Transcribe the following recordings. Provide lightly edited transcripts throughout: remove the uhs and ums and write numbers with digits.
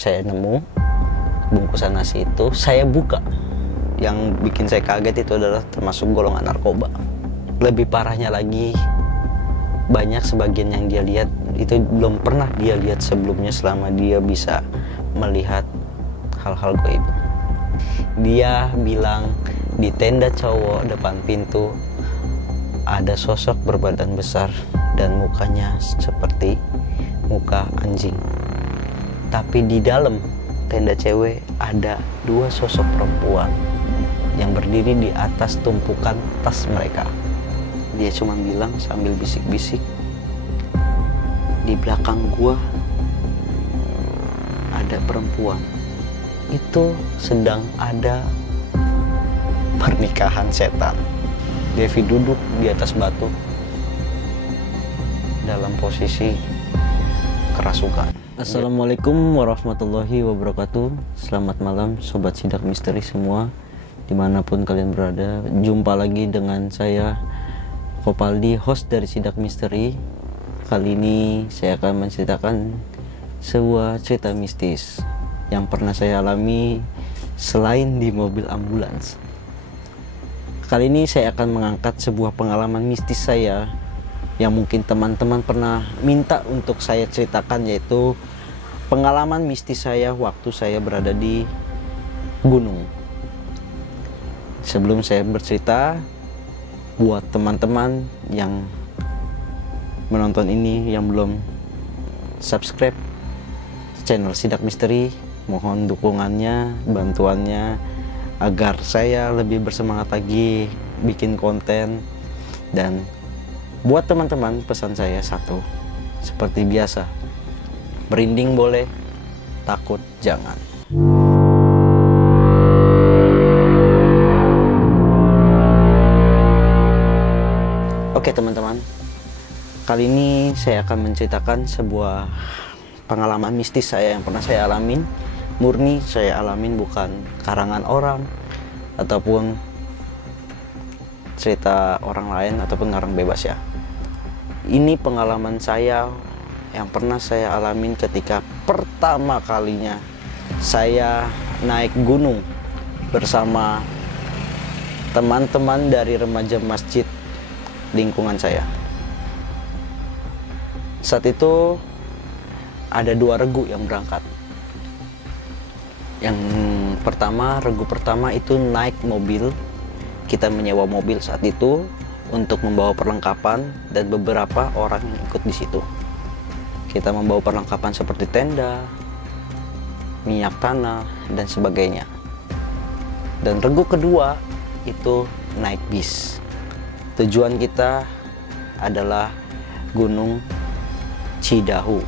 saya nemu bungkusan nasi itu, saya buka. Yang bikin saya kaget itu adalah termasuk golongan narkoba. Lebih parahnya lagi, banyak sebagian yang dia lihat itu belum pernah dia lihat sebelumnya selama dia bisa melihat hal-hal gaib. Dia bilang di tenda cowok depan pintu ada sosok berbadan besar dan mukanya seperti muka anjing. Tapi di dalam tenda cewek ada dua sosok perempuan yang berdiri di atas tumpukan tas mereka. Dia cuma bilang sambil bisik-bisik, di belakang gua ada perempuan. Itu sedang ada pernikahan setan. Devi duduk di atas batu dalam posisi kerasukan. Assalamualaikum warahmatullahi wabarakatuh. Selamat malam Sobat Sidak Misteri semua, dimanapun kalian berada. Jumpa lagi dengan saya Kopaldi, host dari Sidak Misteri. Kali ini saya akan menceritakan sebuah cerita mistis yang pernah saya alami selain di mobil ambulans. Kali ini saya akan mengangkat sebuah pengalaman mistis saya yang mungkin teman-teman pernah minta untuk saya ceritakan, yaitu pengalaman mistis saya waktu saya berada di gunung. Sebelum saya bercerita, buat teman-teman yang menonton ini yang belum subscribe channel Sidak Misteri, mohon dukungannya, bantuannya agar saya lebih bersemangat lagi bikin konten. Dan buat teman-teman, pesan saya satu, seperti biasa, merinding boleh, takut jangan. Oke teman-teman, kali ini saya akan menceritakan sebuah pengalaman mistis saya yang pernah saya alamin. Murni saya alamin, bukan karangan orang ataupun cerita orang lain ataupun ngarang bebas ya. Ini pengalaman saya yang pernah saya alamin ketika pertama kalinya saya naik gunung bersama teman-teman dari remaja masjid lingkungan saya. Saat itu ada dua regu yang berangkat. Yang pertama, regu pertama itu naik mobil. Kita menyewa mobil saat itu untuk membawa perlengkapan dan beberapa orang yang ikut di situ. Kita membawa perlengkapan seperti tenda, minyak tanah dan sebagainya. Dan regu kedua itu naik bis. Tujuan kita adalah Gunung Cidahu.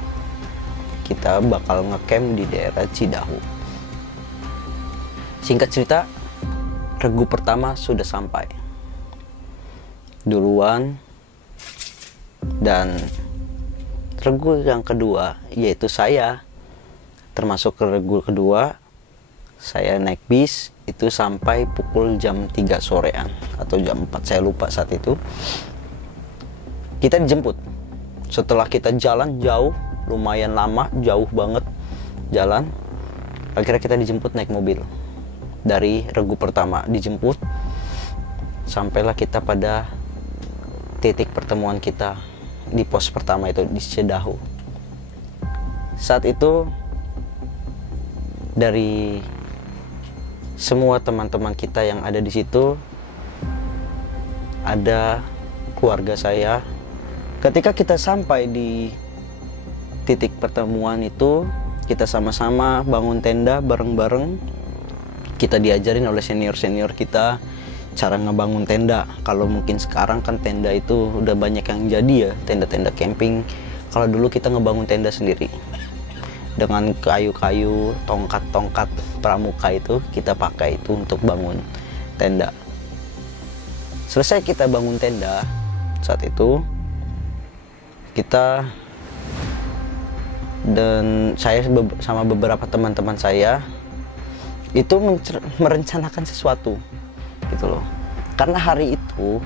Kita bakal ngecamp di daerah Cidahu. Singkat cerita, regu pertama sudah sampai duluan, dan regu yang kedua, yaitu saya, termasuk ke regu kedua, saya naik bis itu sampai pukul jam 3 sorean atau jam 4, saya lupa saat itu. Kita dijemput setelah kita jalan jauh, lumayan lama, jauh banget jalan. Akhirnya kita dijemput naik mobil dari regu pertama, dijemput. Sampailah kita pada titik pertemuan kita di pos pertama itu di Cidahu. Saat itu dari semua teman-teman kita yang ada di situ, ada keluarga saya. Ketika kita sampai di titik pertemuan itu, kita sama-sama bangun tenda bareng-bareng. Kita diajarin oleh senior-senior kita cara ngebangun tenda. Kalau mungkin sekarang kan tenda itu udah banyak yang jadi ya, tenda-tenda camping. Kalau dulu kita ngebangun tenda sendiri dengan kayu-kayu, tongkat-tongkat pramuka itu kita pakai itu untuk bangun tenda. Selesai kita bangun tenda, saat itu kita dan saya sama beberapa teman-teman saya itu merencanakan sesuatu gitu loh. Karena hari itu,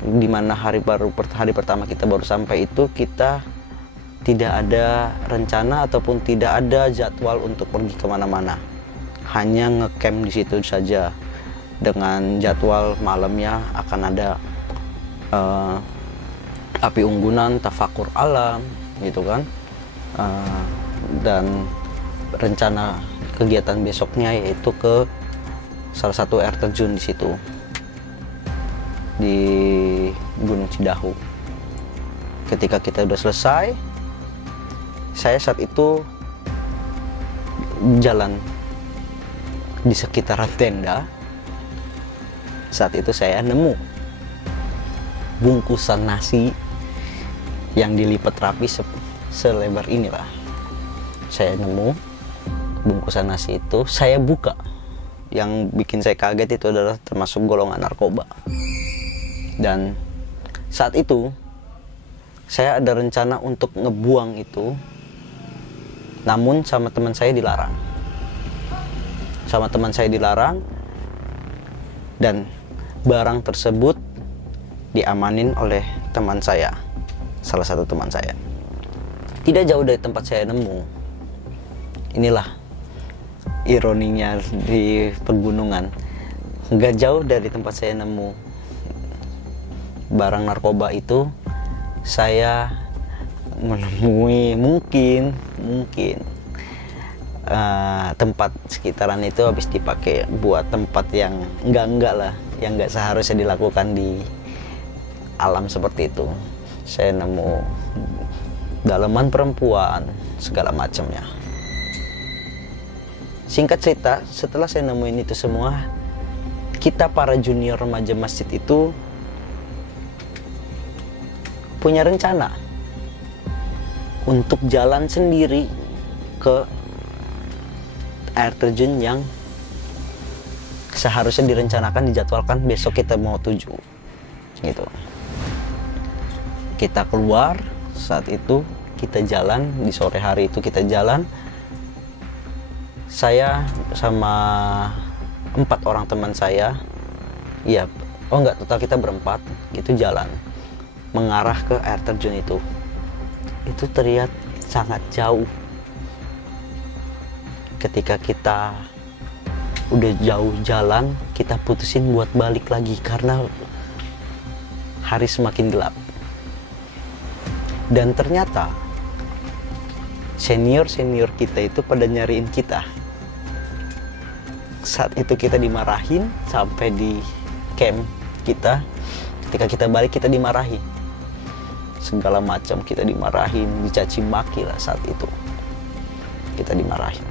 dimana hari pertama kita baru sampai itu, kita tidak ada rencana ataupun tidak ada jadwal untuk pergi kemana-mana, hanya ngecamp di situ saja dengan jadwal malamnya akan ada api unggunan, tafakur alam gitu kan. Dan rencana kegiatan besoknya yaitu ke salah satu air terjun di situ di Gunung Cidahu. Ketika kita udah selesai, saya saat itu jalan di sekitaran tenda. Saat itu saya nemu bungkusan nasi yang dilipat rapi selebar inilah. Saya nemu bungkusan nasi itu, saya buka. Yang bikin saya kaget itu adalah termasuk golongan narkoba. Dan saat itu saya ada rencana untuk ngebuang itu, namun sama teman saya dilarang. Dan barang tersebut diamanin oleh teman saya, salah satu teman saya. Tidak jauh dari tempat saya nemu. Inilah ironinya di pegunungan. Nggak jauh dari tempat saya nemu barang narkoba itu, saya menemui mungkin tempat sekitaran itu habis dipakai buat tempat yang enggak lah, yang enggak seharusnya dilakukan di alam seperti itu. Saya nemu daleman perempuan, segala macamnya. Singkat cerita, setelah saya nemuin itu semua, kita para junior remaja masjid itu punya rencana untuk jalan sendiri ke air terjun yang seharusnya direncanakan, dijadwalkan besok kita mau tuju gitu. Kita keluar saat itu, kita jalan di sore hari itu, kita jalan. Saya sama 4 orang teman saya, iya, oh enggak, total kita berempat gitu jalan mengarah ke air terjun itu. Itu terlihat sangat jauh. Ketika kita udah jauh jalan, kita putusin buat balik lagi karena hari semakin gelap. Dan ternyata senior-senior kita itu pada nyariin kita. Saat itu kita dimarahin sampai di camp kita. Ketika kita balik kita dimarahin. Segala macam kita dimarahin, dicaci maki lah saat itu. Kita dimarahin.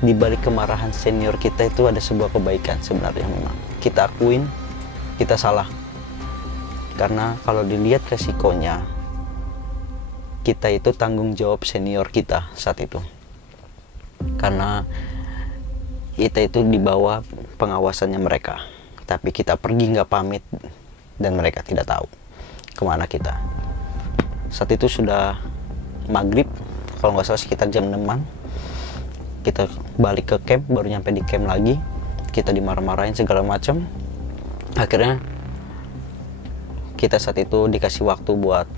Di balik kemarahan senior kita itu ada sebuah kebaikan sebenarnya. Memang kita akuin kita salah, karena kalau dilihat resikonya, kita itu tanggung jawab senior kita saat itu, karena kita itu di bawah pengawasannya mereka. Tapi kita pergi nggak pamit dan mereka tidak tahu kemana kita. Saat itu sudah maghrib, kalau nggak salah sekitar jam 6-an. Kita balik ke camp, baru nyampe di camp lagi. Kita dimarah-marahin segala macam. Akhirnya kita saat itu dikasih waktu buat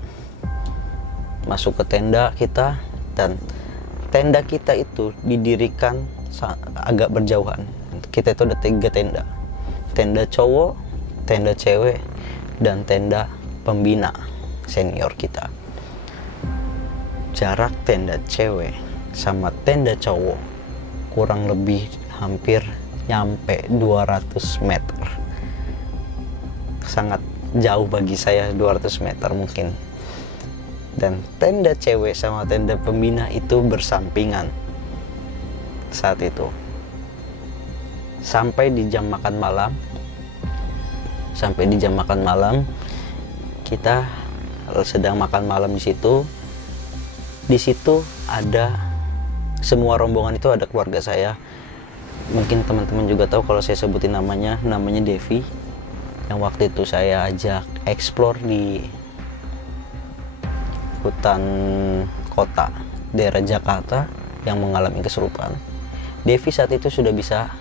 masuk ke tenda kita. Dan tenda kita itu didirikan agak berjauhan. Kita itu ada 3 tenda. Tenda cowok, tenda cewek, dan tenda pembina senior kita. Jarak tenda cewek sama tenda cowok kurang lebih hampir nyampe 200 meter. Sangat jauh bagi saya, 200 meter mungkin. Dan tenda cewek sama tenda pembina itu bersampingan saat itu. Sampai di jam makan malam, kita sedang makan malam di situ. Di situ ada semua rombongan itu, ada keluarga saya. Mungkin teman-teman juga tahu kalau saya sebutin namanya Devi, yang waktu itu saya ajak explore di hutan kota daerah Jakarta yang mengalami kesurupan. Devi saat itu sudah bisa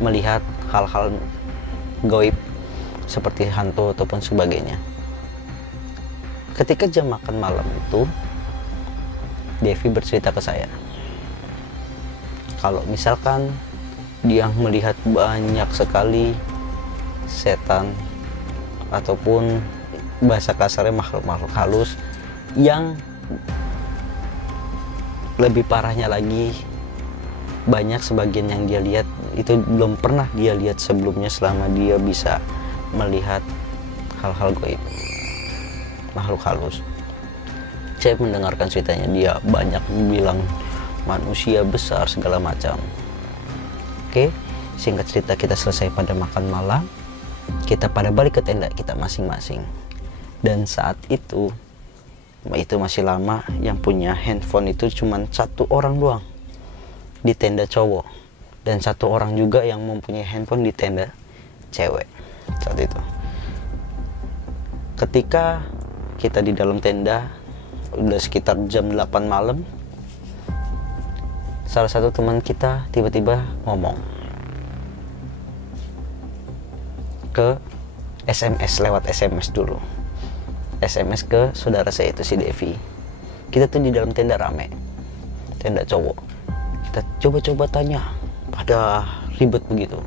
melihat hal-hal gaib seperti hantu ataupun sebagainya. ketika jam makan malam itu Devi bercerita ke saya kalau misalkan dia melihat banyak sekali setan ataupun bahasa kasarnya makhluk-makhluk halus, yang lebih parahnya lagi banyak sebagian yang dia lihat itu belum pernah dia lihat sebelumnya selama dia bisa melihat hal-hal gaib, makhluk halus. Saya mendengarkan ceritanya, dia banyak bilang manusia besar segala macam. Oke, singkat cerita kita selesai pada makan malam, kita pada balik ke tenda kita masing-masing. Dan saat itu masih lama, yang punya handphone itu cuma 1 orang doang di tenda cowok, dan 1 orang juga yang mempunyai handphone di tenda cewek saat itu. Ketika kita di dalam tenda udah sekitar jam 8 malam, salah satu teman kita tiba-tiba ngomong ke SMS, lewat SMS dulu. SMS ke saudara saya itu si Devi. Kita tuh di dalam tenda rame, tenda cowok. Kita coba-coba tanya, pada ribet begitu.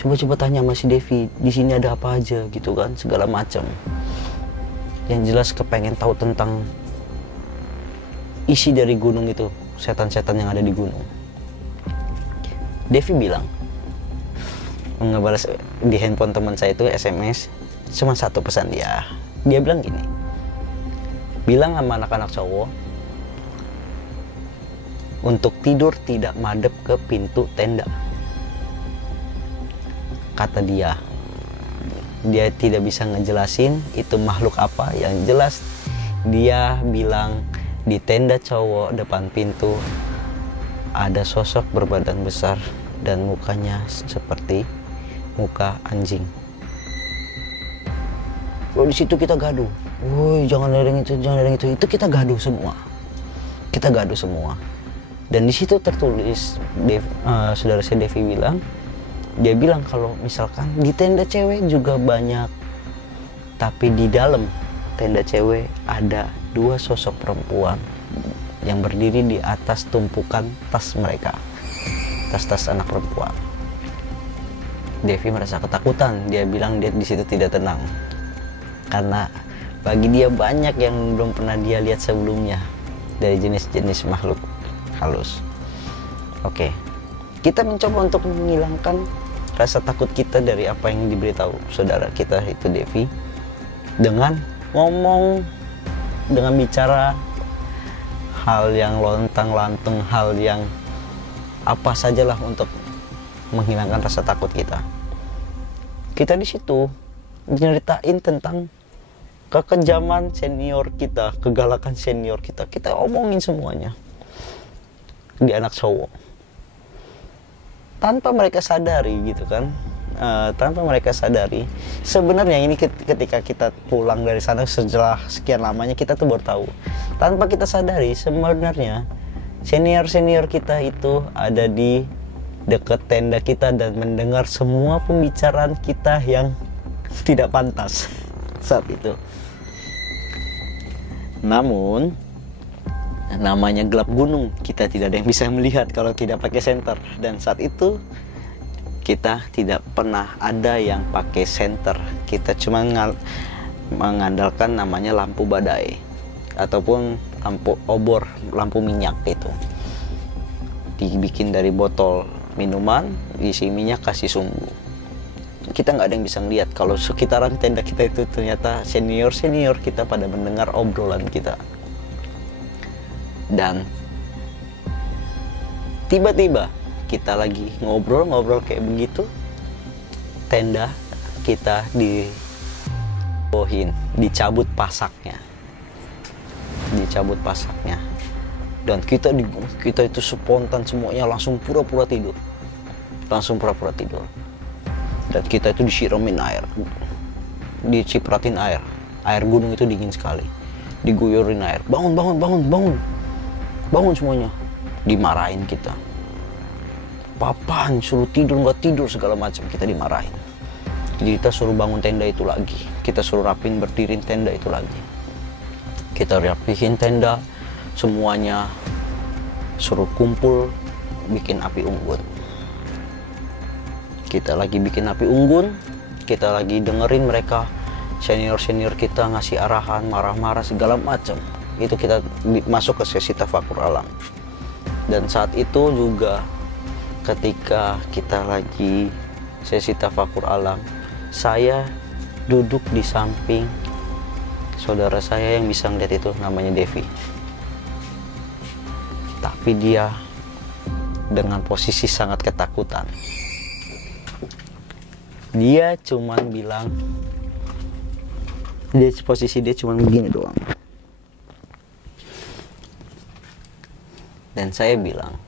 Coba-coba tanya sama si Devi, di sini ada apa aja gitu kan, segala macam. Yang jelas kepengen tahu tentang isi dari gunung itu, setan-setan yang ada di gunung. Devi bilang, ngebalas di handphone teman saya itu SMS cuma 1 pesan dia. Dia bilang gini, bilang sama anak-anak cowok untuk tidur tidak madep ke pintu tenda. Kata dia tidak bisa ngejelasin itu makhluk apa. Yang jelas dia bilang di tenda cowok depan pintu ada sosok berbadan besar dan mukanya seperti muka anjing. Oh, di situ kita gaduh. Woi, jangan lereng itu, jangan lereng itu. Itu kita gaduh semua. Kita gaduh semua. Dan di situ tertulis, saudara saya Devi bilang, dia bilang kalau misalkan di tenda cewek juga banyak, tapi di dalam tenda cewek ada 2 sosok perempuan yang berdiri di atas tumpukan tas mereka, tas-tas anak perempuan. Devi merasa ketakutan. Dia bilang dia di situ tidak tenang karena bagi dia banyak yang belum pernah dia lihat sebelumnya dari jenis-jenis makhluk halus. Oke, kita mencoba untuk menghilangkan rasa takut kita dari apa yang diberitahu saudara kita itu Devi dengan ngomong, dengan bicara hal yang lontang-lantung, hal yang apa sajalah untuk menghilangkan rasa takut kita. Kita di situ nyeritain tentang kekejaman senior kita, kegalakan senior kita. Kita omongin semuanya di anak cowok tanpa mereka sadari gitu kan. Tanpa mereka sadari sebenarnya ini ketika kita pulang dari sana setelah sekian lamanya, kita tuh baru tahu, tanpa kita sadari sebenarnya senior kita itu ada di dekat tenda kita dan mendengar semua pembicaraan kita yang tidak pantas saat itu. Namun namanya gelap gunung, kita tidak ada yang bisa melihat kalau tidak pakai senter. Dan saat itu kita tidak pernah ada yang pakai senter. Kita cuma mengandalkan namanya lampu badai ataupun lampu obor, lampu minyak itu. Dibikin dari botol minuman, isi minyak, kasih sumbu. Kita nggak ada yang bisa ngeliat kalau sekitaran tenda kita itu ternyata senior kita pada mendengar obrolan kita. Dan tiba-tiba kita lagi ngobrol kayak begitu, tenda kita dicabut pasaknya, dan kita itu spontan semuanya langsung pura-pura tidur. Dan kita itu disiramin air, dicipratin air gunung itu dingin sekali, diguyurin air, bangun semuanya. Dimarahin kita, papan suruh tidur nggak tidur segala macam, kita dimarahin. Jadi kita suruh bangun tenda itu lagi, kita suruh rapin berdiriin tenda itu lagi. Kita rapihin tenda, semuanya suruh kumpul bikin api unggun. Kita lagi bikin api unggun, kita lagi dengerin mereka senior-senior kita ngasih arahan, marah-marah segala macam. Itu kita masuk ke sesi tafakur alam. Dan saat itu juga ketika kita lagi sesi tafakur alam, saya duduk di samping saudara saya yang bisa ngeliat itu, namanya Devi. Tapi dia dengan posisi sangat ketakutan. Dia cuman bilang, posisi dia cuman begini doang. Dan saya bilang,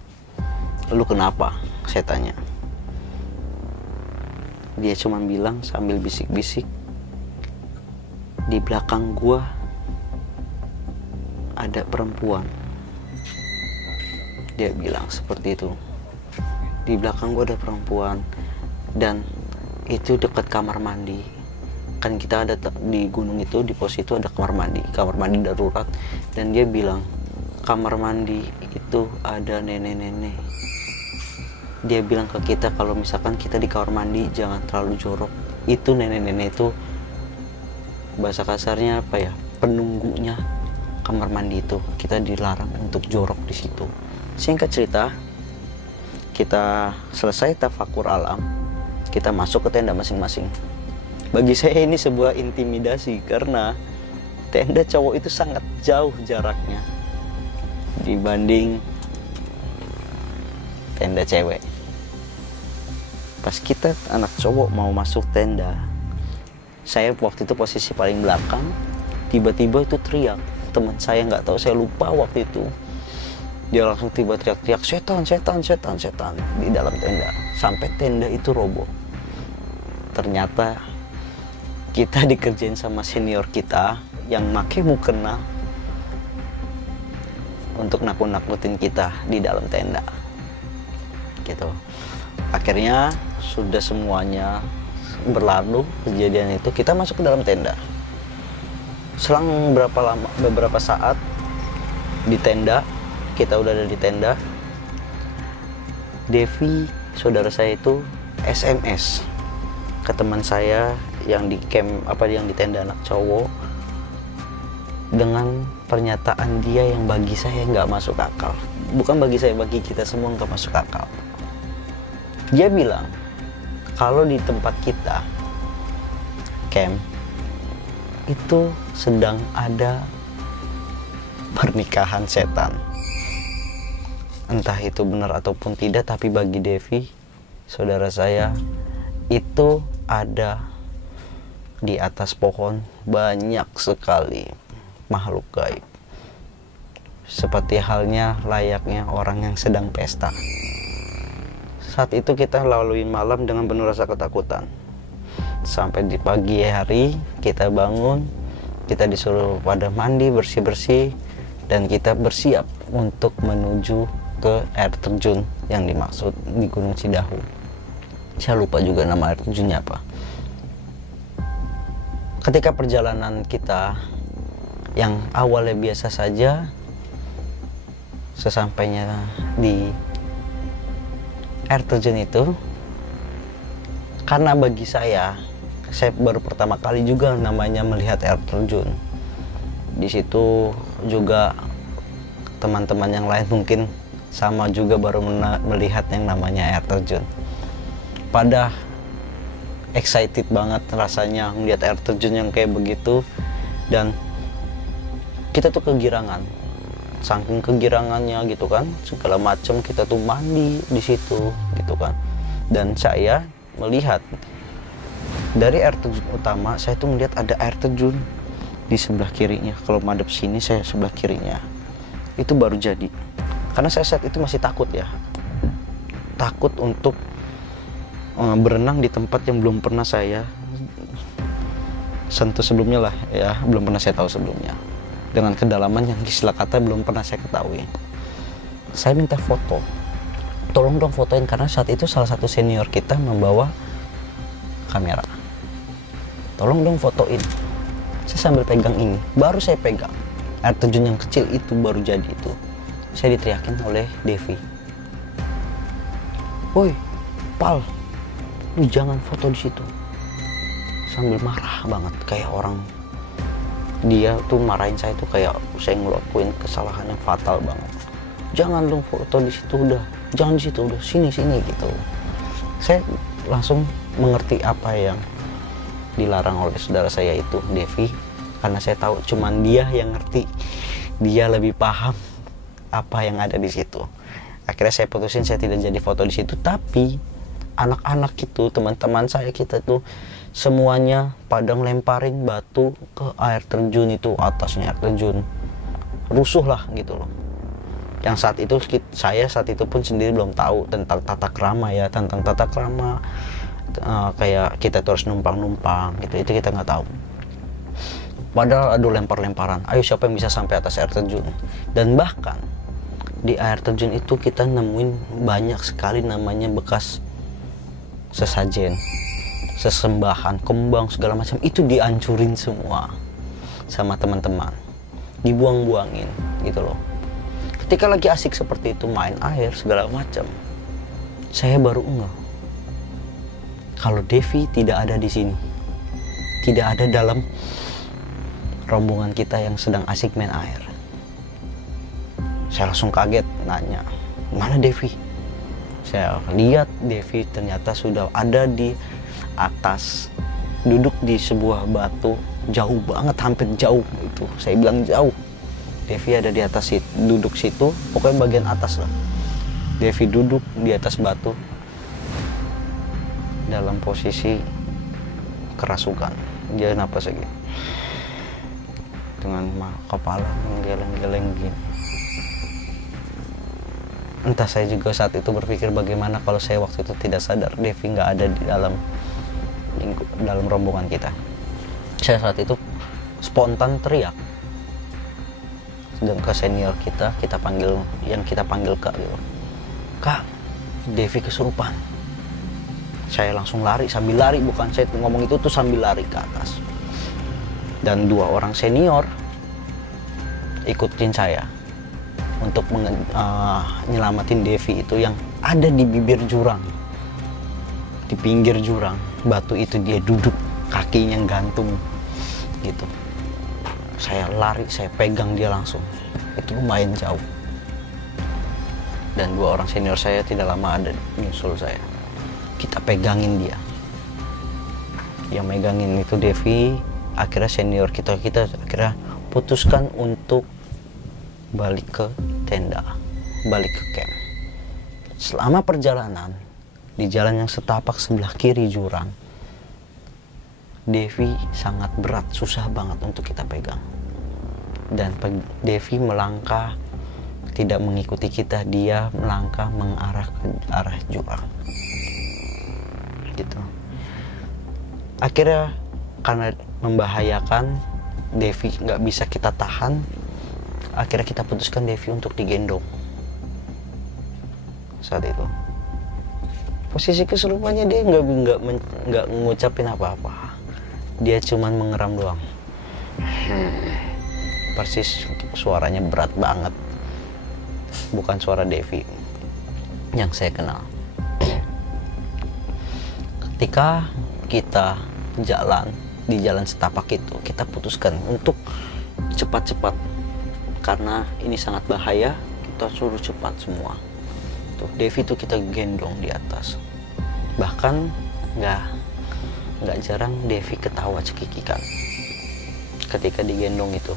lu kenapa? Saya tanya. Dia cuman bilang sambil bisik-bisik, di belakang gua ada perempuan. Dia bilang seperti itu. Di belakang gua ada perempuan, dan itu dekat kamar mandi. Kan kita ada di gunung itu, di pos itu ada kamar mandi darurat. Dan dia bilang, kamar mandi itu ada nenek-nenek. Dia bilang ke kita kalau misalkan kita di kamar mandi jangan terlalu jorok. Itu nenek-nenek itu, bahasa kasarnya apa ya, penunggunya kamar mandi itu. Kita dilarang untuk jorok di situ. Singkat cerita, kita selesai tafakur alam, kita masuk ke tenda masing-masing. Bagi saya ini sebuah intimidasi karena tenda cowok itu sangat jauh jaraknya dibanding tenda cewek. Pas kita anak cowok mau masuk tenda, saya waktu itu posisi paling belakang, tiba-tiba itu teriak. Teman saya nggak tahu, saya lupa waktu itu. Dia langsung tiba teriak-teriak, setan, setan, setan, setan di dalam tenda. Sampai tenda itu roboh. Ternyata kita dikerjain sama senior kita yang make mukena untuk nakut-nakutin kita di dalam tenda. Gitu. Akhirnya sudah semuanya berlalu kejadian itu, kita masuk ke dalam tenda. Selang beberapa saat di tenda, kita udah ada di tenda, Devi saudara saya itu SMS ke teman saya yang di camp yang di tenda anak cowok dengan pernyataan dia yang bagi saya nggak masuk akal. Bukan bagi saya, bagi kita semua nggak masuk akal. Dia bilang kalau di tempat kita camp itu sedang ada pernikahan setan. Entah itu benar ataupun tidak, tapi bagi Devi saudara saya itu ada di atas pohon banyak sekali makhluk gaib, seperti halnya layaknya orang yang sedang pesta. Saat itu kita laluin malam dengan penuh rasa ketakutan. Sampai di pagi hari kita bangun, kita disuruh pada mandi bersih-bersih, dan kita bersiap untuk menuju ke air terjun yang dimaksud di Gunung Cidahu. Saya lupa juga nama air terjunnya apa. Ketika perjalanan kita yang awalnya biasa saja, sesampainya di air terjun itu, karena bagi saya baru pertama kali juga namanya melihat air terjun. Di situ juga teman-teman yang lain mungkin sama juga baru melihat yang namanya air terjun. Pada excited banget rasanya melihat air terjun yang kayak begitu, dan kita tuh kegirangan. Saking kegirangannya gitu kan, segala macam, kita tuh mandi di situ gitu kan. Dan saya melihat dari air terjun utama, saya tuh melihat ada air terjun di sebelah kirinya. Kalau madep sini, saya sebelah kirinya. Itu baru jadi. Karena saya saat itu masih takut ya, takut untuk berenang di tempat yang belum pernah saya sentuh sebelumnya lah ya, belum pernah saya tahu sebelumnya, dengan kedalaman yang istilah kata belum pernah saya ketahui. Saya minta foto, tolong dong fotoin, karena saat itu salah satu senior kita membawa kamera. Tolong dong fotoin. Saya sambil pegang ini, baru saya pegang, air terjun yang kecil itu baru jadi itu, saya diteriakin oleh Devi, "Woi, Pal, lu jangan foto di situ." Sambil marah banget, kayak orang, dia tuh marahin saya tuh kayak saya ngelakuin kesalahan yang fatal banget. "Jangan lu foto di situ, udah, jangan di situ, udah, sini gitu." Saya langsung mengerti apa yang dilarang oleh saudara saya itu, Devi, karena saya tahu cuman dia yang ngerti, dia lebih paham apa yang ada di situ. Akhirnya saya putusin saya tidak jadi foto di situ, tapi anak-anak itu, teman-teman saya, kita tuh semuanya pada ngelemparin batu ke air terjun itu, atasnya air terjun, rusuh lah gitu loh. Yang saat itu saya saat itu pun sendiri belum tahu tentang tata krama ya, tentang tata krama kayak kita terus numpang gitu, itu kita nggak tahu. Padahal aduh, lempar-lemparan, ayo siapa yang bisa sampai atas air terjun. Dan bahkan di air terjun itu kita nemuin banyak sekali namanya bekas sesajen, sesembahan, kembang segala macam, itu dihancurin semua sama teman-teman, dibuang-buangin gitu loh. Ketika lagi asik seperti itu, main air segala macam, saya baru ngeh kalau Devi tidak ada di sini, tidak ada dalam rombongan kita yang sedang asik main air. Saya langsung kaget, nanya, "Mana Devi?" Saya lihat Devi ternyata sudah ada di atas, duduk di sebuah batu, jauh banget, hampir jauh itu. Saya bilang jauh. Devi ada di atas situ, duduk situ, pokoknya bagian atas lah. Devi duduk di atas batu dalam posisi kerasukan. Dia napas lagi dengan kepala menggeleng-geleng gini. Entah, saya juga saat itu berpikir bagaimana kalau saya waktu itu tidak sadar Devi nggak ada di dalam rombongan kita. Saya saat itu spontan teriak dan ke senior kita panggil, yang kita panggil Kak gitu, "Kak, Devi kesurupan." Saya langsung lari, sambil lari, bukan saya ngomong itu tuh sambil lari ke atas. Dan 2 orang senior ikutin saya untuk nyelamatin Devi itu yang ada di bibir jurang, di pinggir jurang batu itu. Dia duduk, kakinya gantung gitu. Saya lari, saya pegang dia langsung, itu lumayan jauh. Dan 2 orang senior saya tidak lama ada nyusul saya, kita pegangin dia. Yang megangin itu Devi. Akhirnya senior kita akhirnya putuskan untuk balik ke tenda, balik ke camp. Selama perjalanan di jalan yang setapak sebelah kiri jurang, Devi sangat berat, susah banget untuk kita pegang. Dan Devi melangkah tidak mengikuti kita, dia melangkah mengarah ke arah jurang gitu. Akhirnya karena membahayakan, Devi nggak bisa kita tahan, akhirnya kita putuskan Devi untuk digendong. Saat itu posisi kesurupannya dia nggak ngucapin apa-apa, dia cuman mengeram doang. Persis suaranya berat banget, bukan suara Devi yang saya kenal. Ketika kita jalan di jalan setapak itu, kita putuskan untuk cepat-cepat karena ini sangat bahaya, kita suruh cepat semua. Tuh Devi tuh kita gendong di atas. Bahkan nggak jarang Devi ketawa cekikikan ketika digendong itu.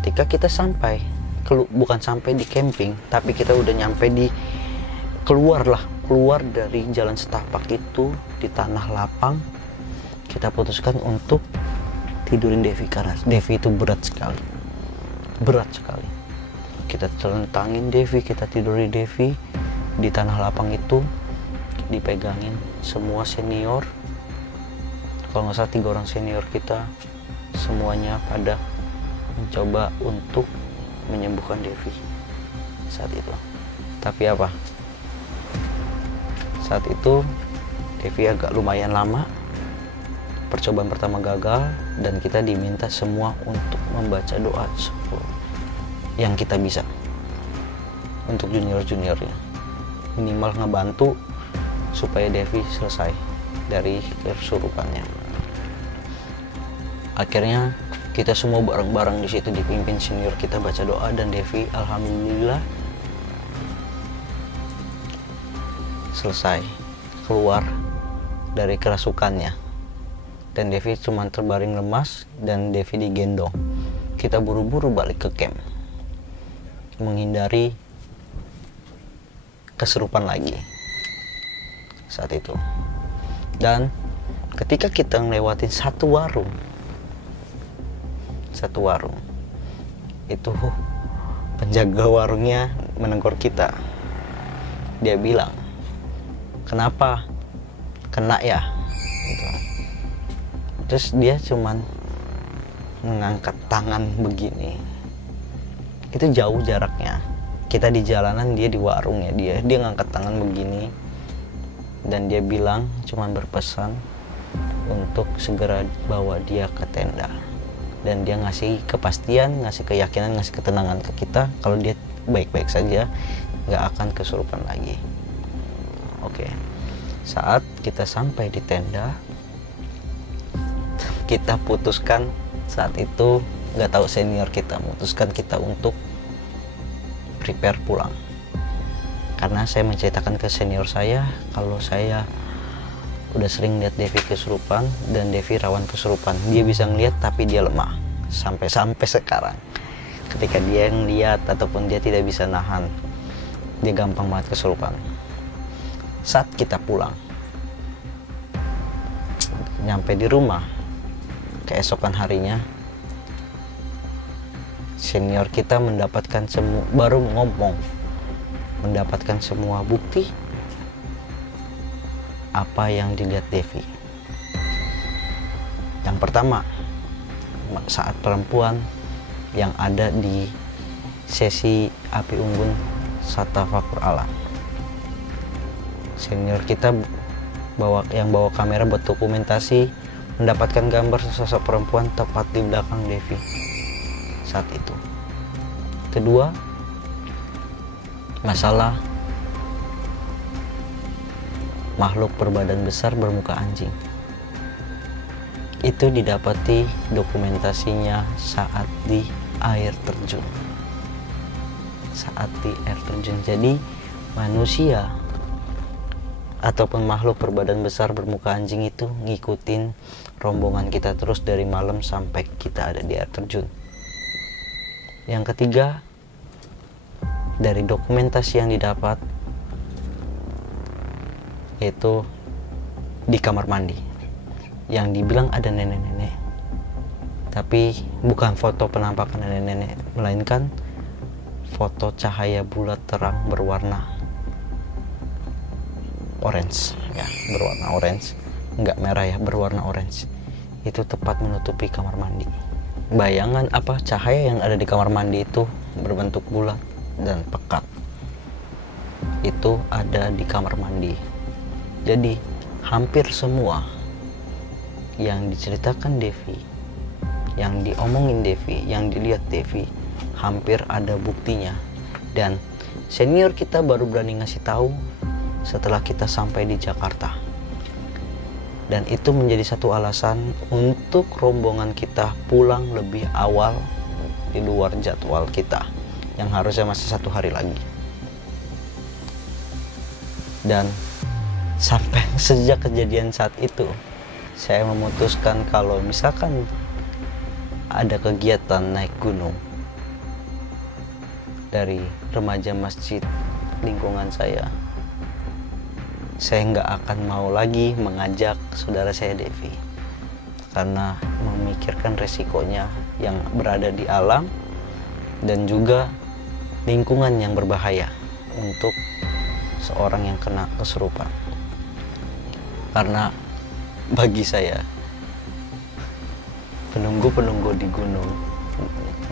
Ketika kita sampai, bukan sampai di camping, tapi kita udah nyampe di keluar dari jalan setapak itu di tanah lapang. Kita putuskan untuk tidurin Devi karena Devi itu berat sekali. Kita telentangin Devi, kita tidurin Devi di tanah lapang itu, dipegangin semua senior. Kalau nggak salah 3 orang senior kita, semuanya pada mencoba untuk menyembuhkan Devi saat itu. Tapi apa? Saat itu Devi agak lumayan lama. Percobaan pertama gagal, dan kita diminta semua untuk membaca doa yang kita bisa untuk junior-juniornya, minimal ngebantu supaya Devi selesai dari kesurupannya. Akhirnya kita semua bareng-bareng di situ dipimpin senior kita baca doa, dan Devi alhamdulillah selesai keluar dari kerasukannya. Dan Devi cuma terbaring lemas dan Devi digendong. Kita buru-buru balik ke camp menghindari kesurupan lagi saat itu. Dan ketika kita ngelewatin satu warung itu penjaga warungnya menegur kita. Dia bilang, kenapa kena ya gitu. Terus dia cuman mengangkat tangan begini. Itu jauh jaraknya, kita di jalanan, dia di warungnya. Dia ngangkat tangan begini, dan dia bilang, cuman berpesan untuk segera bawa dia ke tenda. Dan dia ngasih kepastian, ngasih keyakinan, ngasih ketenangan ke kita kalau dia baik-baik saja, gak akan kesurupan lagi. Oke. Saat kita sampai di tenda, kita putuskan saat itu, gak tahu senior kita memutuskan kita untuk prepare pulang. Karena saya menceritakan ke senior saya kalau saya udah sering lihat Devi kesurupan, dan Devi rawan kesurupan. Dia bisa ngeliat tapi dia lemah. Sampai sekarang, ketika dia ngeliat ataupun dia tidak bisa nahan, dia gampang banget kesurupan. Saat kita pulang, nyampe di rumah, keesokan harinya senior kita mendapatkan baru ngomong, mendapatkan semua bukti apa yang dilihat Devi. Yang pertama, saat perempuan yang ada di sesi api unggun Satafakur Alam, senior kita yang bawa kamera buat dokumentasi mendapatkan gambar sosok perempuan tepat di belakang Devi saat itu. Kedua, masalah makhluk berbadan besar bermuka anjing. Itu didapati dokumentasinya saat di air terjun. Saat di air terjun. Jadi manusia ataupun makhluk berbadan besar bermuka anjing itu ngikutin rombongan kita terus dari malam sampai kita ada di air terjun. Yang ketiga, dari dokumentasi yang didapat, yaitu di kamar mandi yang dibilang ada nenek-nenek, tapi bukan foto penampakan nenek-nenek, melainkan foto cahaya bulat terang berwarna orange, ya, berwarna orange, nggak merah ya, berwarna orange. Itu tepat menutupi kamar mandi. Bayangan cahaya yang ada di kamar mandi itu berbentuk bulat dan pekat. Itu ada di kamar mandi. Jadi hampir semua yang diceritakan Devi, yang diomongin Devi, yang dilihat Devi, hampir ada buktinya. Dan senior kita baru berani ngasih tahu setelah kita sampai di Jakarta. Dan itu menjadi satu alasan untuk rombongan kita pulang lebih awal di luar jadwal kita, yang harusnya masih 1 hari lagi. Dan sampai sejak kejadian saat itu, saya memutuskan kalau misalkan ada kegiatan naik gunung dari remaja masjid lingkungan saya nggak akan mau lagi mengajak saudara saya Devi, karena memikirkan resikonya yang berada di alam dan juga lingkungan yang berbahaya untuk seorang yang kena kesurupan. Karena bagi saya, penunggu-penunggu di gunung,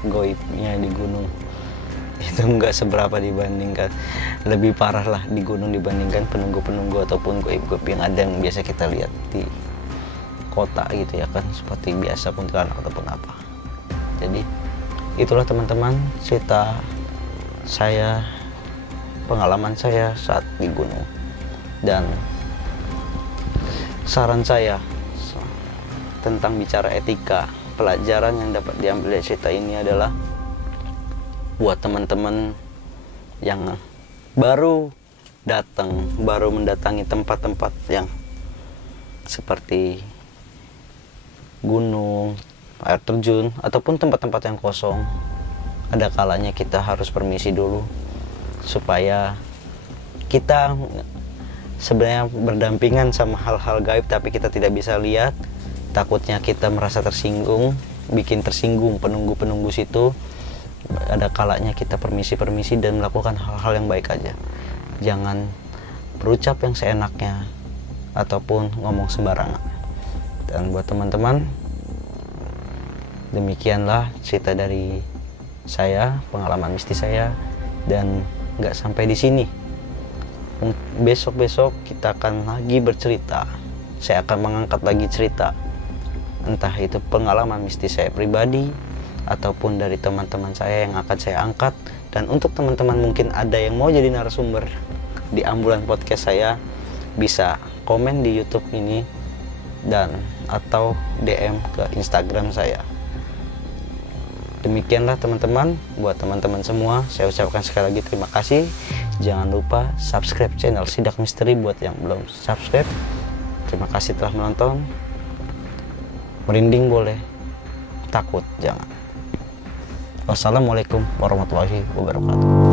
goibnya di gunung itu nggak seberapa dibandingkan, lebih parah lah di gunung dibandingkan penunggu-penunggu ataupun goib-goib yang ada yang biasa kita lihat di kota gitu ya kan, seperti biasa kuntilanak ataupun apa. Jadi itulah teman-teman cerita saya, pengalaman saya saat di gunung. Dan saran saya tentang bicara etika, pelajaran yang dapat diambil dari cerita ini adalah buat teman-teman yang baru mendatangi tempat-tempat yang seperti gunung, air terjun, ataupun tempat-tempat yang kosong. Ada kalanya kita harus permisi dulu supaya kita sebenarnya berdampingan sama hal-hal gaib tapi kita tidak bisa lihat. Takutnya kita merasa tersinggung, bikin tersinggung penunggu-penunggu situ. Ada kalanya kita permisi dan melakukan hal-hal yang baik aja. Jangan berucap yang seenaknya ataupun ngomong sembarangan. Dan buat teman-teman, demikianlah cerita dari saya, pengalaman mistis saya. Dan nggak sampai di sini. Besok-besok kita akan lagi bercerita. Saya akan mengangkat lagi cerita, entah itu pengalaman mistis saya pribadi ataupun dari teman-teman saya yang akan saya angkat. Dan untuk teman-teman mungkin ada yang mau jadi narasumber di Ambulan Podcast saya, bisa komen di YouTube ini dan atau DM ke Instagram saya. Demikianlah teman-teman, buat teman-teman semua saya ucapkan sekali lagi terima kasih. Jangan lupa subscribe channel Sidak Misteri buat yang belum subscribe. Terima kasih telah menonton. Merinding boleh, takut jangan. Wassalamualaikum warahmatullahi wabarakatuh.